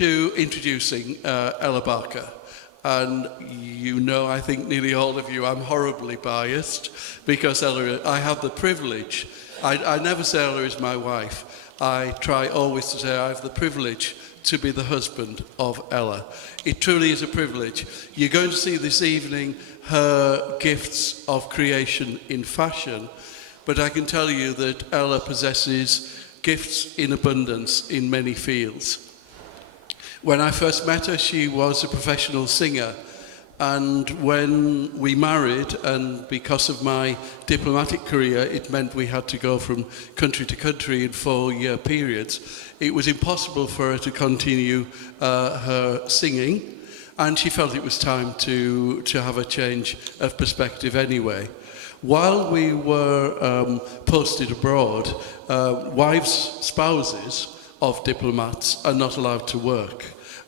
to introducing Ella Barker. And you know, I think nearly all of you, I'm horribly biased because Ella, I have the privilege, I never say Ella is my wife. I try always to say I have the privilege to be the husband of Ella. It truly is a privilege. You're going to see this evening her gifts of creation in fashion, but I can tell you that Ella possesses gifts in abundance in many fields. When I first met her, she was a professional singer, and when we married, and because of my diplomatic career, it meant we had to go from country to country in 4-year periods. It was impossible for her to continue her singing, and she felt it was time to have a change of perspective anyway. While we were posted abroad, spouses of diplomats are not allowed to work.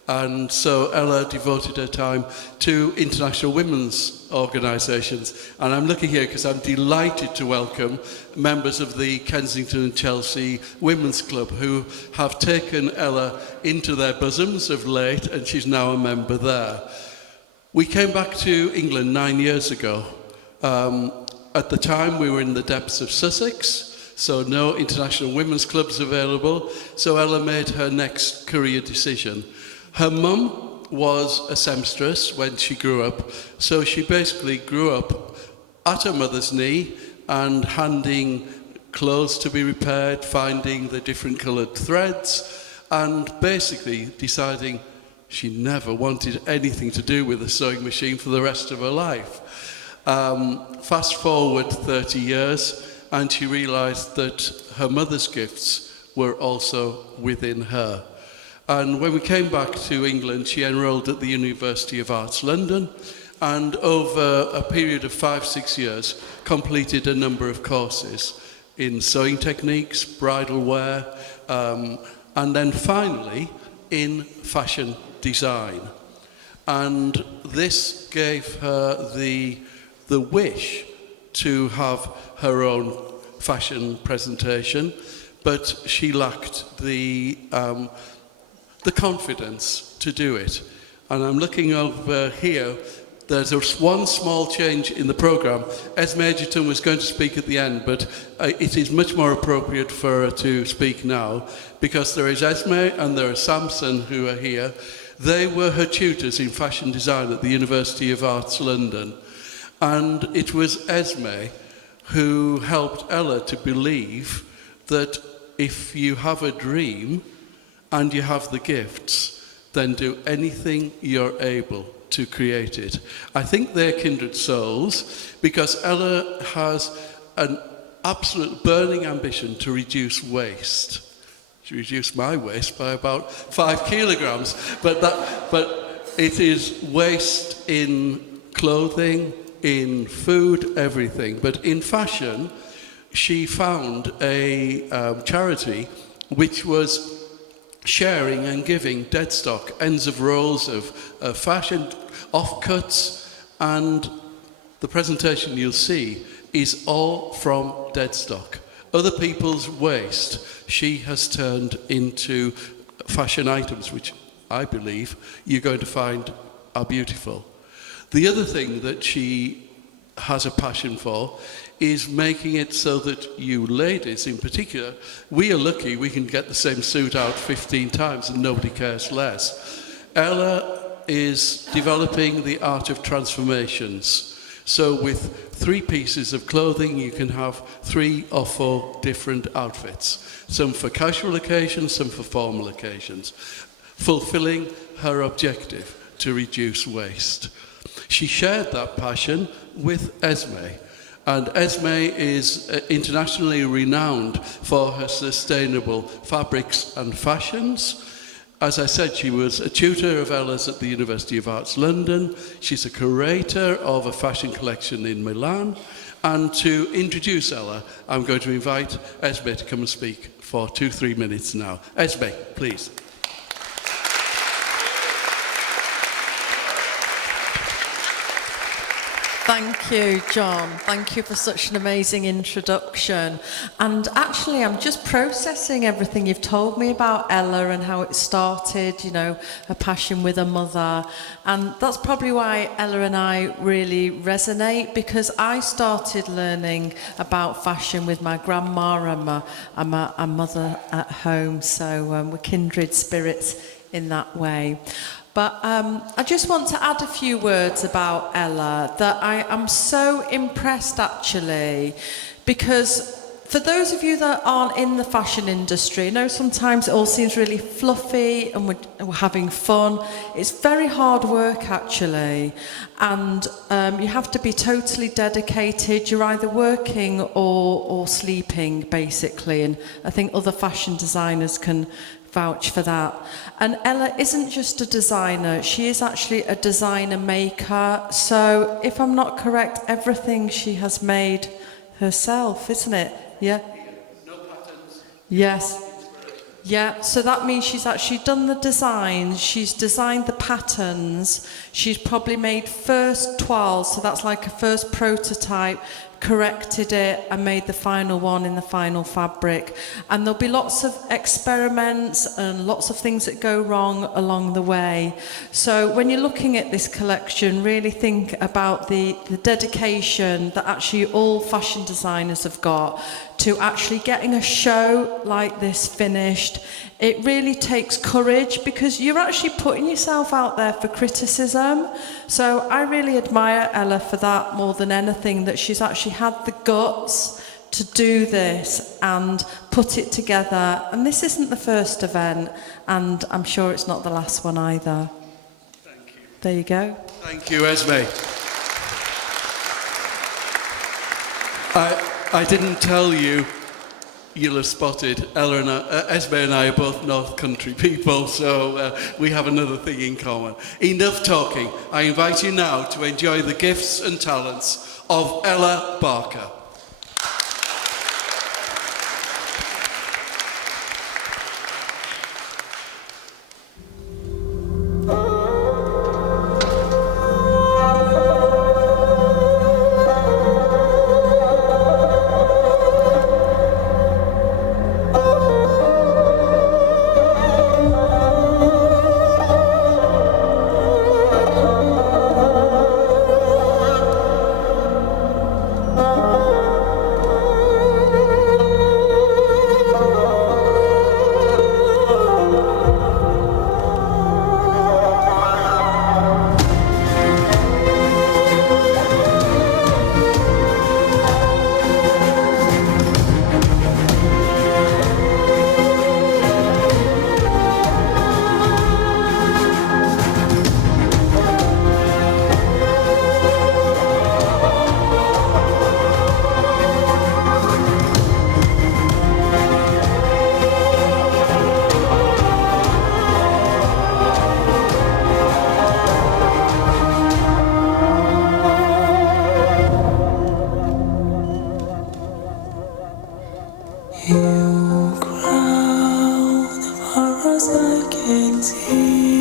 And so Ella devoted her time to international women's organisations. And I'm looking here because I'm delighted to welcome members of the Kensington and Chelsea Women's Club who have taken Ella into their bosoms of late, and she's now a member there. We came back to England 9 years ago. At the time, we were in the depths of Sussex, so no international women's clubs available. So Ella made her next career decision. Her mum was a seamstress when she grew up, so she basically grew up at her mother's knee and handing clothes to be repaired, finding the different coloured threads, and basically deciding she never wanted anything to do with a sewing machine for the rest of her life. Fast forward 30 years, and she realised that her mother's gifts were also within her. And when we came back to England, she enrolled at the University of Arts London, and over a period of 5-6 years, completed a number of courses in sewing techniques, bridal wear, and then finally in fashion design. And this gave her the wish to have her own fashion presentation, but she lacked the confidence to do it. And I'm looking over here, there's one small change in the programme. Esme Edgerton was going to speak at the end, but it is much more appropriate for her to speak now, because there is Esme and there is Samson who are here. They were her tutors in fashion design at the University of Arts London. And it was Esme who helped Ella to believe that if you have a dream and you have the gifts, then do anything you're able to create it. I think they're kindred souls, because Ella has an absolute burning ambition to reduce waste. She reduced my waste by about 5 kilograms, but it is waste in clothing, in food, everything. But in fashion, she found a charity which was sharing and giving dead stock, ends of rolls of fashion, offcuts, and the presentation you'll see is all from dead stock. Other people's waste she has turned into fashion items, which I believe you're going to find are beautiful. The other thing that she has a passion for is making it so that you ladies in particular, we are lucky we can get the same suit out 15 times and nobody cares less. Ella is developing the art of transformations. So with 3 pieces of clothing, you can have 3 or 4 different outfits. Some for casual occasions, some for formal occasions, fulfilling her objective to reduce waste. She shared that passion with Esme, and Esme is internationally renowned for her sustainable fabrics and fashions. As I said, she was a tutor of Ella's at the University of Arts London. She's a curator of a fashion collection in Milan. And to introduce Ella, I'm going to invite Esme to come and speak for 2-3 minutes now. Esme, please. Thank you, John. Thank you for such an amazing introduction. And actually, I'm just processing everything you've told me about Ella and how it started, you know, her passion with her mother. And that's probably why Ella and I really resonate, because I started learning about fashion with my grandma and my mother at home. So we're kindred spirits in that way. But I just want to add a few words about Ella, that I am so impressed actually, because for those of you that aren't in the fashion industry, you know, sometimes it all seems really fluffy and we're having fun. It's very hard work actually, and you have to be totally dedicated. You're either working or sleeping basically, and I think other fashion designers can vouch for that. And Ella isn't just a designer, she is actually a designer maker. So if I'm not correct, everything she has made herself, isn't it? Yeah? No patterns. Yes. Yeah, so that means she's actually done the designs, she's designed the patterns, she's probably made first toiles, so that's like a first prototype, corrected it and made the final one in the final fabric. And there'll be lots of experiments and lots of things that go wrong along the way. So when you're looking at this collection, really think about the dedication that actually all fashion designers have got to actually getting a show like this finished. It really takes courage because you're actually putting yourself out there for criticism. So I really admire Ella for that more than anything, that she's actually had the guts to do this and put it together. And this isn't the first event, and I'm sure it's not the last one either. Thank you. There you go. Thank you, Esme. I didn't tell you, you'll have spotted, Ella and Esme and I are both North Country people, so we have another thing in common. Enough talking. I invite you now to enjoy the gifts and talents of Ella Barker. You crown as far as I can see.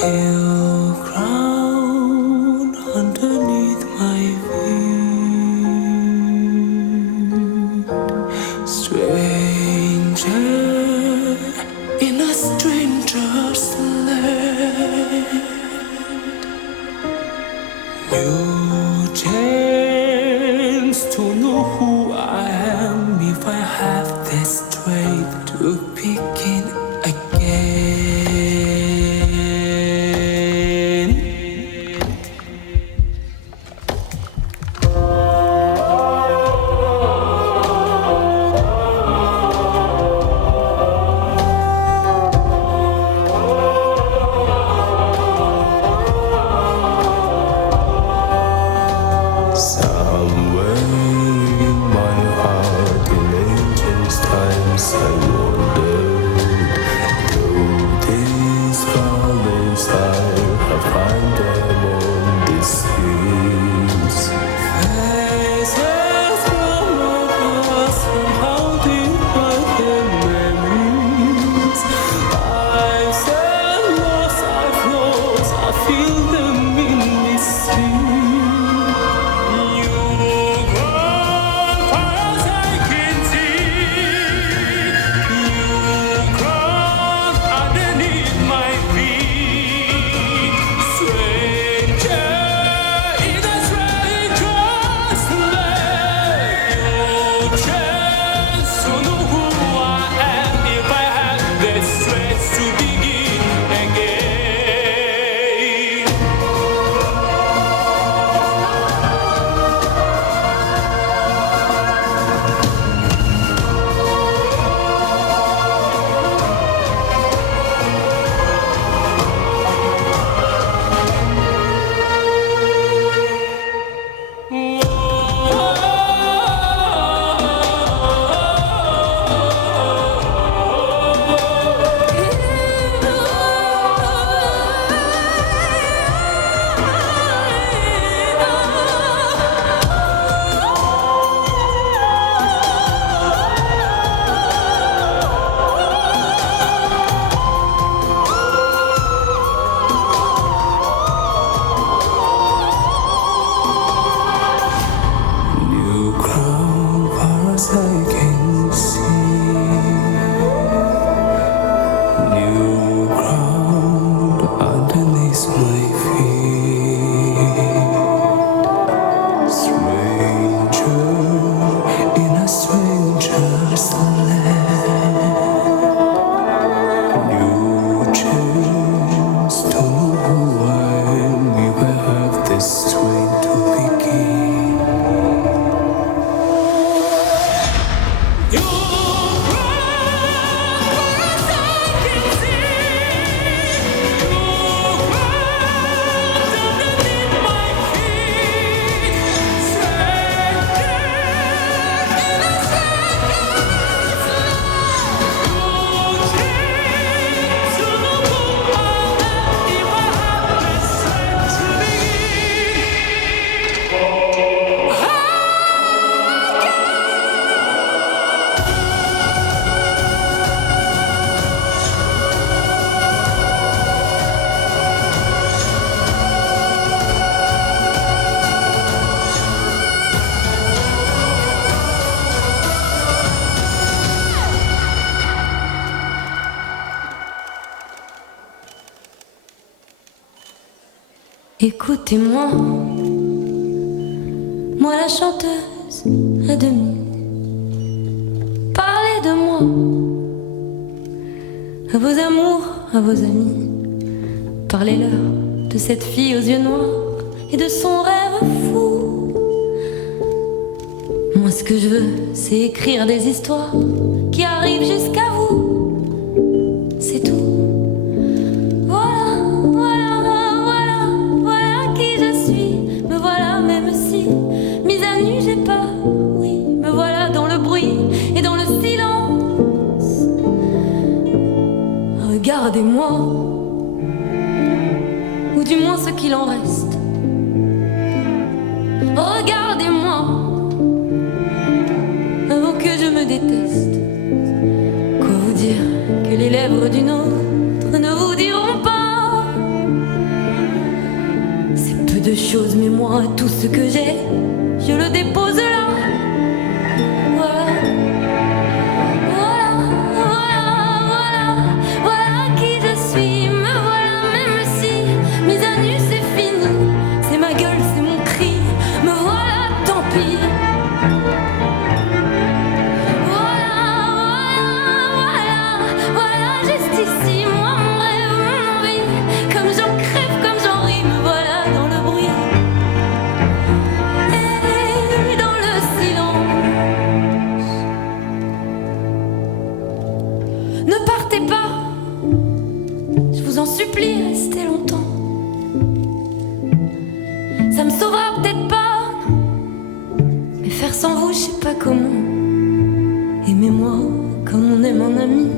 You crown underneath my feet. Stranger in a stranger's land. You chance to know who I am if I have the strength to begin again. Somewhere in my heart, in ancient times, I wondered, though these flowers I have found them on the seas. Faces from my past, haunted by their memories. I've said lost, I've lost, I feel Écoutez-moi, moi la chanteuse à demi. Parlez de moi, à vos amours, à vos amis. Parlez-leur de cette fille aux yeux noirs et de son rêve fou. Moi ce que je veux, c'est écrire des histoires qui arrivent jusqu'à vous. C'est tout. Regardez-moi, ou du moins ce qu'il en reste. Regardez-moi, avant que je me déteste. Quoi vous dire que les lèvres d'une autre ne vous diront pas? C'est peu de choses, mais moi, tout ce que j'ai, je le dépose là. Comment aimez-moi comme on aime un ami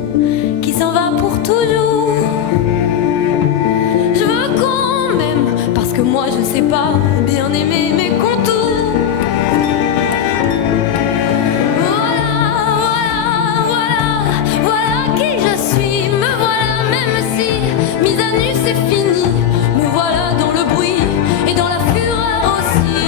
qui s'en va pour toujours. Je veux qu'on m'aime parce que moi je sais pas bien aimer mes contours. Voilà qui je suis. Me voilà même si mise à nu c'est fini. Me voilà dans le bruit et dans la fureur aussi.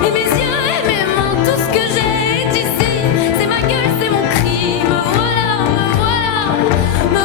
Et mes yeux et mes mains, tout ce que j'ai est ici. C'est ma gueule, c'est mon cri. Me voilà, me voilà, me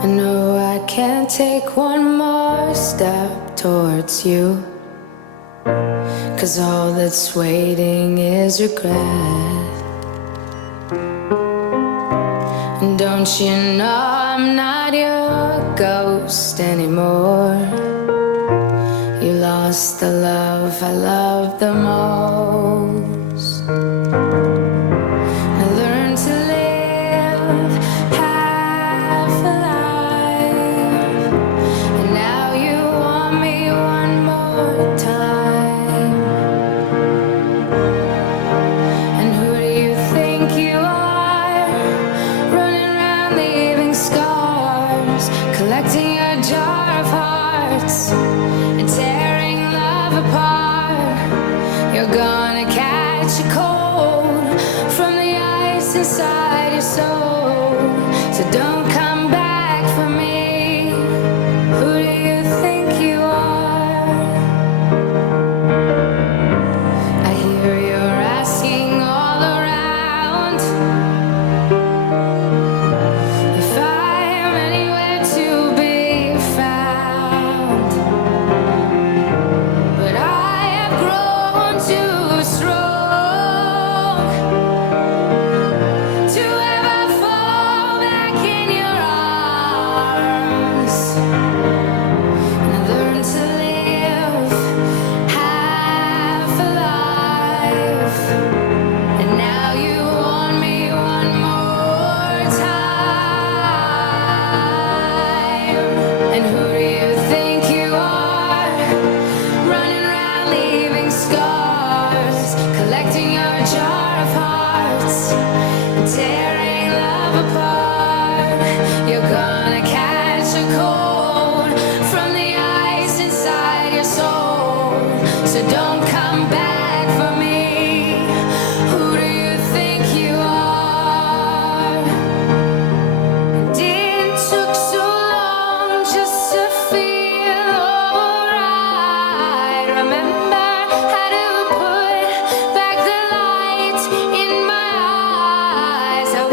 I know I can't take one more step towards you, 'cause all that's waiting is regret. And don't you know I'm not your ghost anymore? You lost the love I loved the most. I learned to live half alive, and now you want me one more time. And who do you think you are, running around leaving scars, collecting a jar of hearts and tearing love apart? You're gonna catch a cold from the ice inside your soul, so don't come back for me. Who do you think you are? I hear you're asking all around if I'm anywhere to be found, but I have grown too strong to ever fall back in your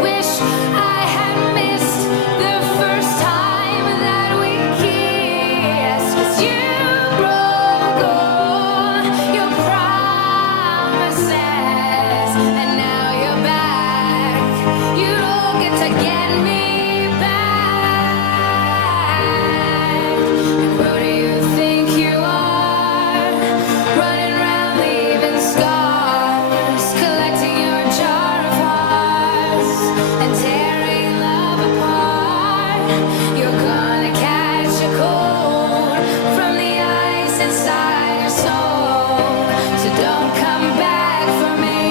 wish I had missed the first time that we kissed. 'Cause you broke all your promises, and now you're back. You don't get to get me back. And who do you think you are? Running around leaving scars, collecting your jar of hearts and tearing love apart. You're gonna catch a cold from the ice inside your soul. So don't come back for me,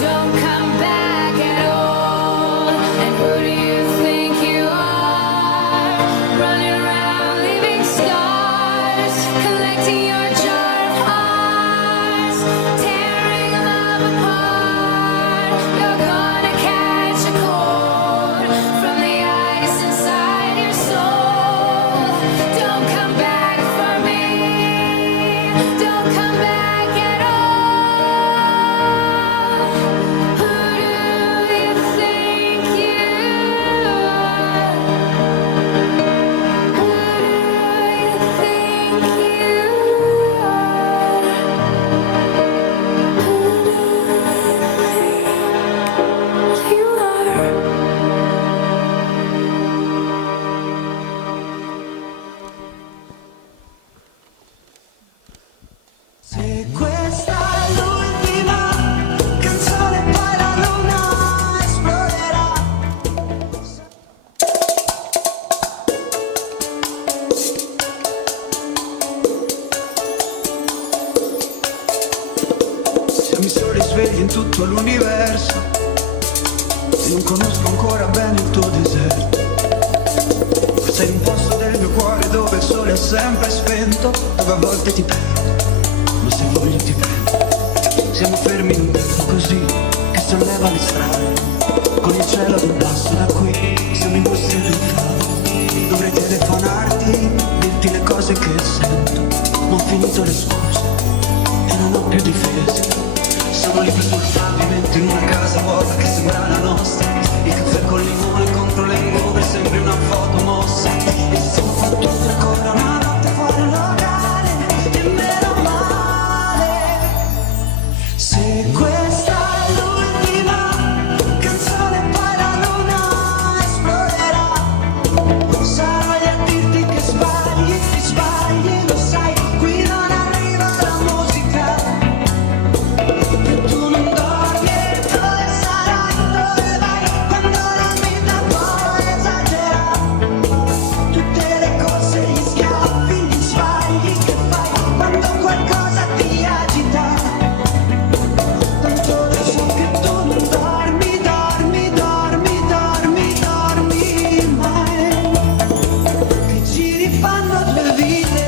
don't come back at all. And who do you think you are? Running around leaving scars, collecting your jar of hearts, tearing love apart. You're gonna catch a cold from the ice inside your soul. Don't come back for me, don't come back at all. Who do you think you are? Who do you think you are? Who do you think you are? Se questa è l'ultima canzone, poi la luna esploderà. Siamo i soli svegli in tutto l'universo e non conosco ancora bene il tuo deserto. Sei un posto del mio cuore dove il sole è sempre spento, dove a volte ti perdo, ma se voglio ti prendo. Siamo fermi in un tempo così che solleva le strade, con il cielo ad un passo da qui, siamo i mostri del faro. Dovrei telefonarti, dirti le cose che sento, ma ho finito le scuse e non ho più difese. Sono libero sul pavimento in una casa vuota che sembra la nostra. Il caffè col limone contro le nuvole, sembri una foto mossa. E siamo fottuti ancora una notte fuori il locale, e meno male. Se questa è l'ultima canzone, poi la luna esploderà. Sarò lì a dirti che sbagli, ti sbagli, lo sai, qui non arriva la musica. E tu non dormi, e dove sarai, dove vai, quando la vita poi esagera. Tutte le corse, gli schiaffi, gli sbagli che fai, quando qualcosa ti agita. Tanto adesso che tu non dormi, dormi, dormi, dormi, dormi mai. Che giri fanno due vite.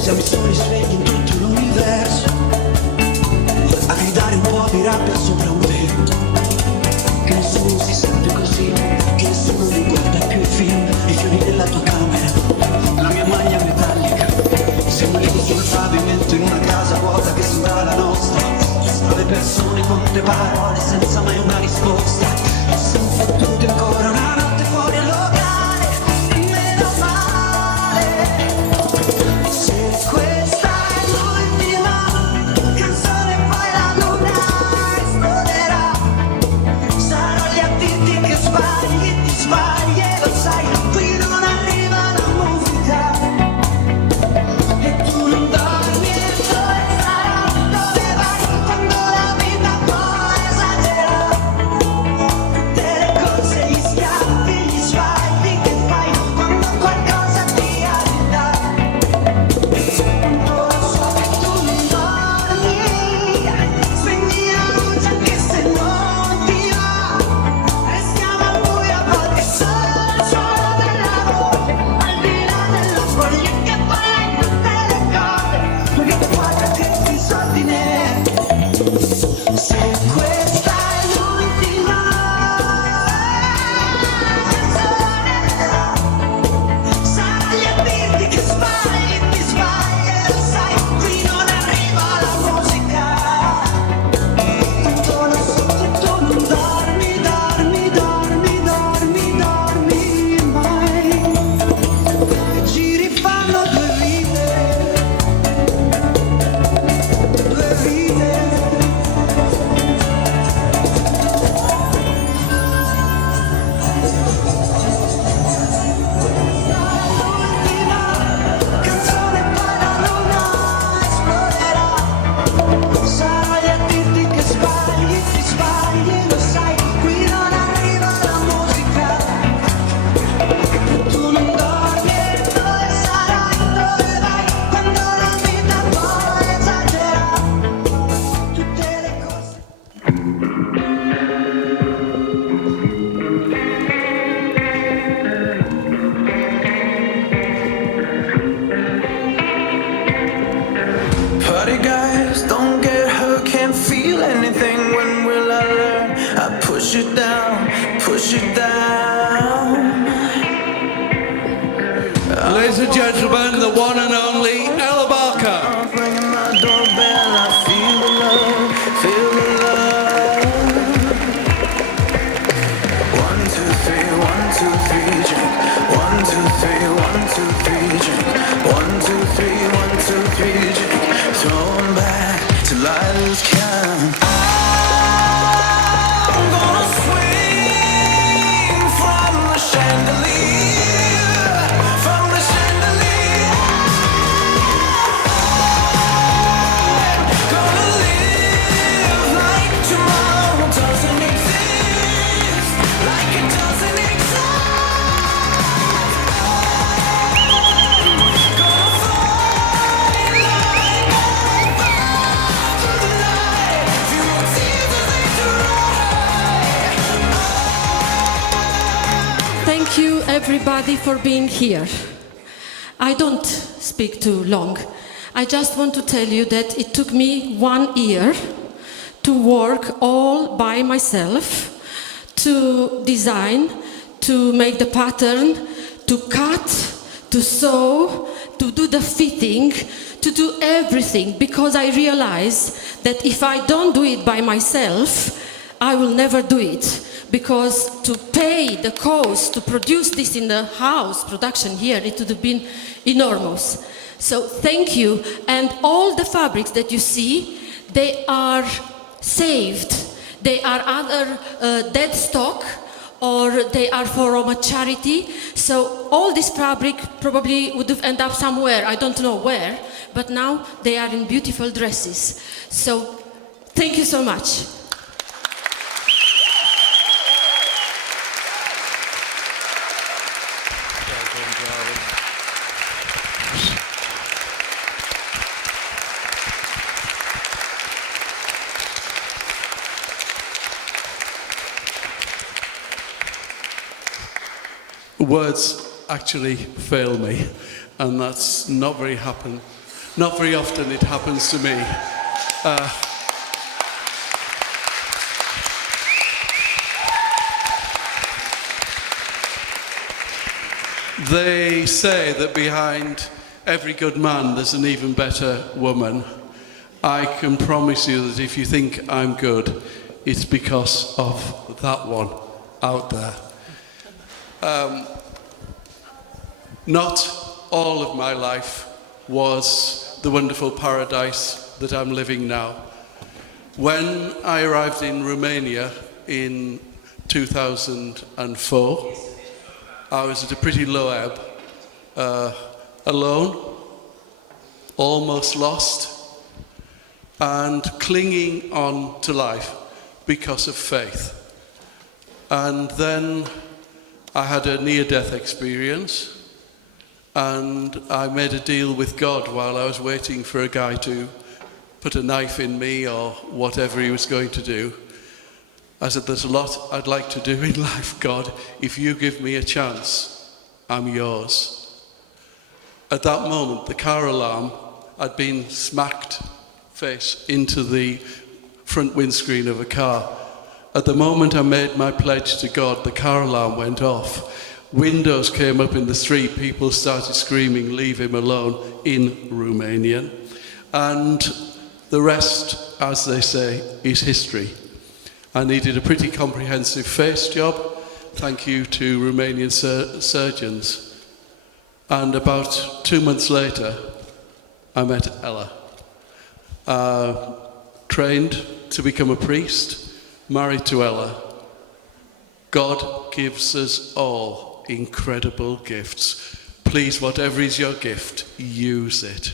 Siamo i soli svegli in tutto l'universo, a gridare un po' di rabbia sopra un vento. Che nessuno si sente così, che nessuno mi guarda più i film, i fiori della tua camera, la mia maglia metallica. Siamo lì sul pavimento in una casa vuota che sembra la nostra. Le persone con le parole senza mai una risposta. E siamo fottuti ancora una notte fuori al locale, e meno male. Se questa è l'ultima canzone, poi la luna esploderà. Sarò lì a dirti che sbagli, ti sbagli e lo sai, qui non arriva la musica. E tu non dormi, e dove sarai, dove vai, quando la vita poi esagera. Tutte le corse, gli schiaffi, push it down, push it down. Ladies and gentlemen, the one and only Ella Barker. I'm ringing my doorbell, I feel the love, feel the love. 1, 2, 3, 1, 2, 3, drink. 1, 2, 3, 1, 2, 3, drink. 1, 2, 3, 1, 2, 3, drink. Throw 'em back till I lose count. I'm gonna swing from the chandelier, from the chandelier. Gonna live like tomorrow doesn't exist, like it doesn't exist. Gonna fly like a bird through the night, few more tears as they dry. Thank you, everybody, for being here. I don't speak too long. I just want to tell you that it took me 1 year to work all by myself, to design, to make the pattern, to cut, to sew, to do the fitting, to do everything, because I realize that if I don't do it by myself, I will never do it. Because to pay the cost to produce this in the house production here, it would have been enormous. So thank you. And all the fabrics that you see, they are saved. They are either dead stock or they are for a charity. So all this fabric probably would have ended up somewhere, I don't know where, but now they are in beautiful dresses. So thank you so much. Words actually fail me, and that's not very often it happens to me. They say that behind every good man there's an even better woman. I can promise you that if you think I'm good, it's because of that one out there. Not all of my life was the wonderful paradise that I'm living now. When I arrived in Romania in 2004, I was at a pretty low ebb, alone, almost lost, and clinging on to life because of faith. And then I had a near-death experience, and I made a deal with God while I was waiting for a guy to put a knife in me or whatever he was going to do. I said, there's a lot I'd like to do in life, God. If you give me a chance, I'm yours. At that moment, the car alarm had been smacked face into the front windscreen of a car. At the moment I made my pledge to God, the car alarm went off. Windows came up in the street, people started screaming, leave him alone, in Romanian. And the rest, as they say, is history. I needed a pretty comprehensive face job, thank you to Romanian surgeons. And about 2 months later, I met Ella. Trained to become a priest, married to Ella. God gives us all incredible gifts. Please, whatever is your gift, use it.